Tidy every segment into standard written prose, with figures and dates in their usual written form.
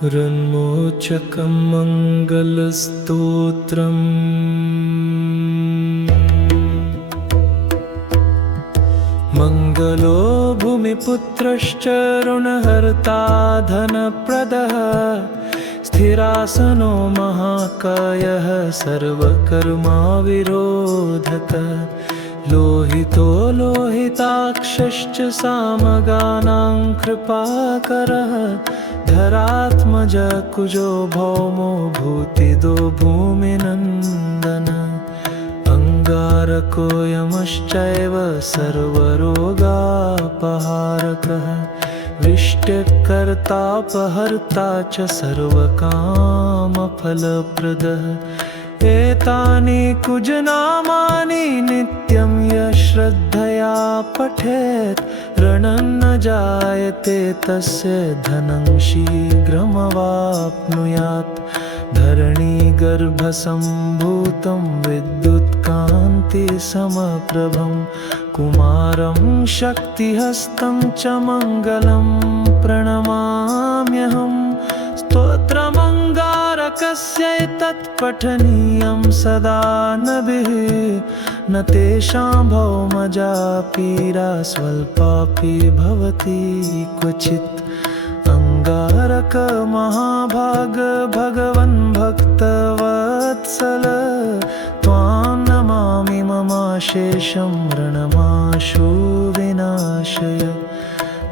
ऋन्मोचकं मङ्गलस्तोत्रम् मङ्गलो भूमिपुत्रश्च ऋणहर्ता धनप्रदः स्थिरासनो महाकायः सर्वकर्माविरोधकः लोहितो लोहिताक्षश्च सामगानां कृपाकरः धरात्मज कुजो भौमो भूतिदो भूमिनन्दन अंगारको यमश्चैव सर्वरोगापहारकः वृष्टिकर्तापहर्ता च सर्वकामफलप्रदः एतानि कुजनामानि नित्यं यः श्रद्धया पठेत् ऋणं न जायते तस्य धनं शीघ्रमवाप्नुयात् धरणीगर्भसम्भूतं विद्युत्कान्तिसमप्रभं कुमारं शक्तिहस्तं च मङ्गलं प्रणमाम्यहम् स्तोत्रमङ्गारकस्यैतत् पठनीयं सदा नभिः न तेषां भौमजा पीडा स्वल्पापि भवति क्वचित् अंगारक महाभाग भगवन् भक्तवत्सल त्वां नमामि ममाशेषं ऋणमाशु विनाशय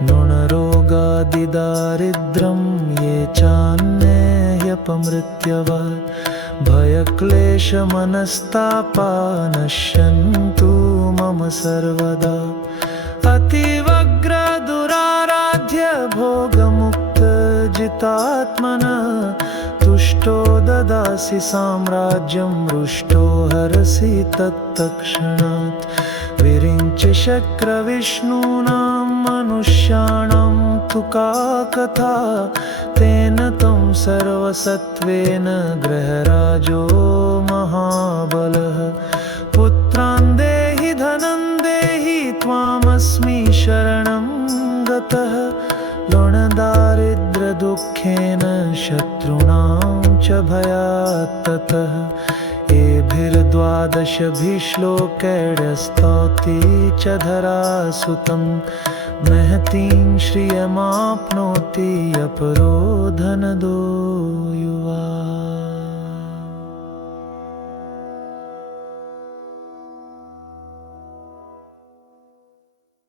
नृणरोगादिदारिद्र्यं ये चान्येह्यपमृत्यवः भयक्लेशमनस्तापा नश्यन्तु मम सर्वदा अतीवग्रदुराराध्य भोगमुक्तजितात्मनः तुष्टो ददासि साम्राज्यं रुष्टो हरसि तत्तत्क्षणात् विरिञ्च शक्रविष्णूनां मनुष्याणां तु का कथा तेन तं सर्वसत्त्वेन गृहराजो महाबलः पुत्रान् देहि धनं देहि त्वामस्मि शरणं गतः ऋणदारिद्र्यदुःखेन शत्रूणां च भयात् ततः एभिर्द्वादशभिः श्लोकैर्यस्तौति च धरासुतं महतीं श्रियमाप्नोति अपरो धनदो युवा।